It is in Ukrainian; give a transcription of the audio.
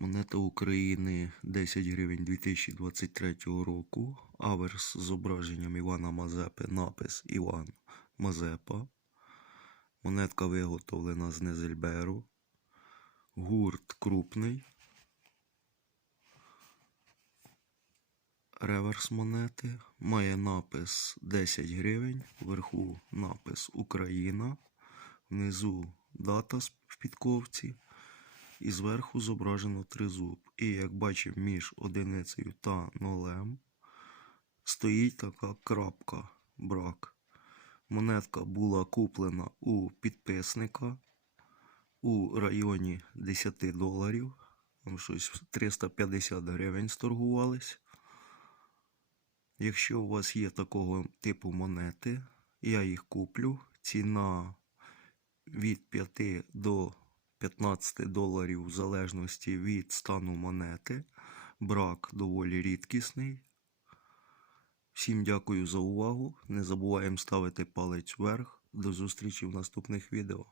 Монета України 10 гривень 2023 року. Аверс з зображенням Івана Мазепи. Напис Іван Мазепа. Монетка виготовлена з Незельберу. Гурт крупний. Реверс монети. Має напис 10 гривень. Вверху напис Україна. Внизу дата в підковці. І зверху зображено тризуб. І як бачимо, між одиницею та нолем стоїть така крапка брак. Монетка була куплена у підписника у районі 10 доларів. Там щось 350 гривень сторгувались. Якщо у вас є такого типу монети, я їх куплю. Ціна від 5 до 15 доларів в залежності від стану монети. Брак доволі рідкісний. Всім дякую за увагу. Не забуваємо ставити палець вверх. До зустрічі в наступних відео.